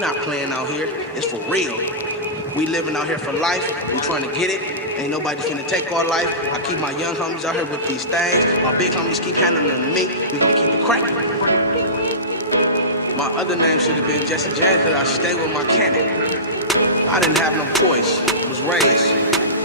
not playing out here. It's for real. We living out here for life. We trying to get it. Ain't nobody finna take our life. I keep my young homies out here with these things. My big homies keep handling them to me. We gonna keep it cracking. My other name should have been Jesse James, but I stay with my cannon. I didn't have no choice. I was raised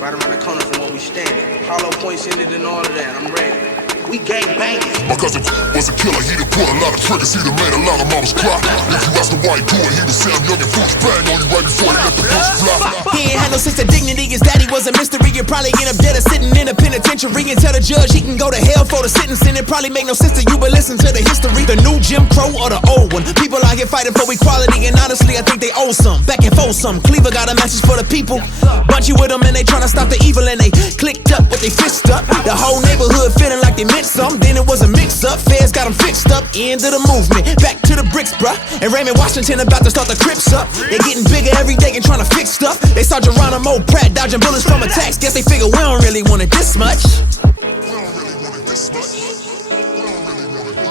right around the corner from where we standing. Hollow points in it and all of that. I'm ready. We gang banging. My cousin was a killer, he done pulled a lot of triggers, he done made a lot of mamas cry. If you ask him why he do it, he was Sam Young and foolish, bang on you right before he let the bullets fly. He ain't had no sense of dignity, his daddy was a mystery. You'd probably end up dead or sitting in a penitentiary and tell the judge he can go to hell for the sentencing. It probably make no sense to you, but listen to the history. The new Jim Crow or the old one. People out here fighting for equality, and honestly, I think they owe some. Back and forth some. Cleaver got a message for the people. Bunchy with them and they tryna stop the evil, and they clicked up with they fist up. The whole neighborhood feeling like they meant something. Then it was a mix-up, feds got them fixed up. End of the movement, back to the bricks, bruh. And Raymond Washington about to start the Crips up. They getting bigger every day and trying to fix stuff. They saw Geronimo Pratt dodging bullets from attacks. Guess they figure we don't really want it this much.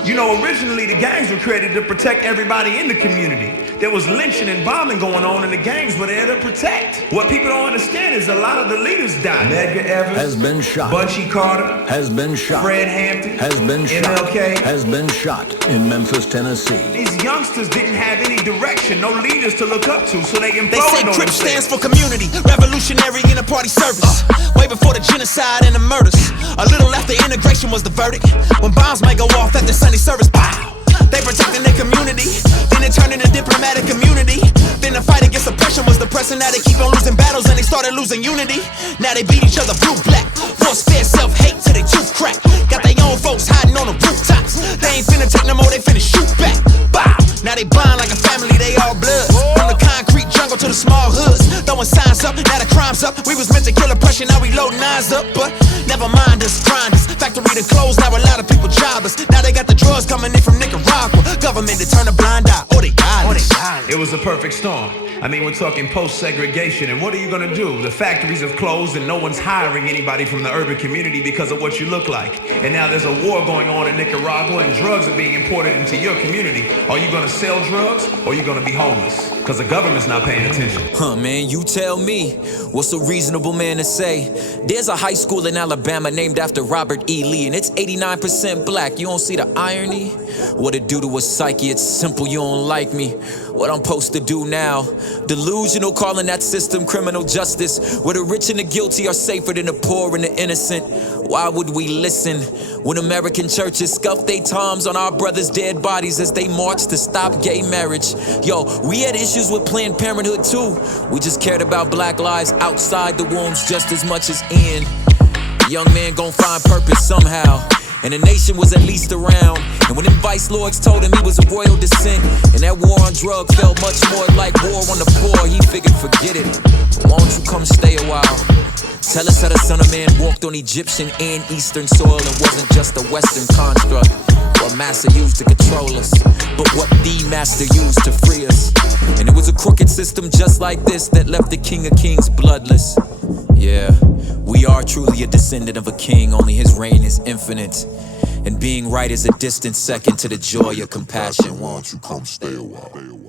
You know, originally the gangs were created to protect everybody in the community. There was lynching and bombing going on in the gangs, but they're to protect. What people don't understand is a lot of the leaders died. Medgar Evers has been shot. Bunchy Carter has been shot. Fred Hampton has been shot. MLK has been shot in Memphis, Tennessee. These youngsters didn't have any direction, no leaders to look up to, so they imploded. They say on Crips themselves. stands for community, revolutionary in a party service. Way before the genocide and the murders. A little after integration was the verdict. When bombs might go off at the Sunday service, pow! They protecting their community, then it turned into diplomatic immunity. Then the fight against oppression was depressing. Now they keep on losing battles and they started losing unity. Now they beat each other blue black, force fear, self-hate till they tooth crack. Got their own folks hiding on the rooftops. They ain't finna take no more, they finna shoot back. Bow! Now they bond like a family, they all bloods. From the concrete jungle to the small hoods, throwing signs up, now the crime's up. We was meant to kill oppression, now we loading nines up. But never mind us, grinders. Factory to close, now a lot of people jobless. Now they got the drugs coming in from Nicaragua. Government to turn a blind eye, or they got it. It was a perfect storm. I mean, we're talking post-segregation, and what are you gonna do? The factories have closed and no one's hiring anybody from the urban community because of what you look like. And now there's a war going on in Nicaragua and drugs are being imported into your community. Are you gonna sell drugs or are you gonna be homeless? Because the government's not paying attention. Huh, man, you tell me. What's a reasonable man to say? There's a high school in Alabama named after Robert E. Lee, and it's 89% black. You don't see the irony? What it do to a psyche? It's simple, you don't like me. What I'm supposed to do now? Delusional, calling that system criminal justice, where the rich and the guilty are safer than the poor and the innocent. Why would we listen when American churches scuff their toms on our brothers' dead bodies as they march to stop gay marriage? Yo, we had issues with Planned Parenthood too. We just cared about black lives outside the wombs just as much as in. A young man gon' find purpose somehow, and the nation was at least around. And when them vice lords told him he was of royal descent, and that war on drugs felt much more like war on the poor, he figured forget it. Why don't you come stay a while? Tell us how the Son of Man walked on Egyptian and Eastern soil and wasn't just a Western construct. What Master used to control us, but what the Master used to free us. And it was a crooked system just like this that left the King of Kings bloodless. Yeah, we are truly a descendant of a king, only his reign is infinite. And being right is a distant second to the joy of compassion. Why don't you come stay a while?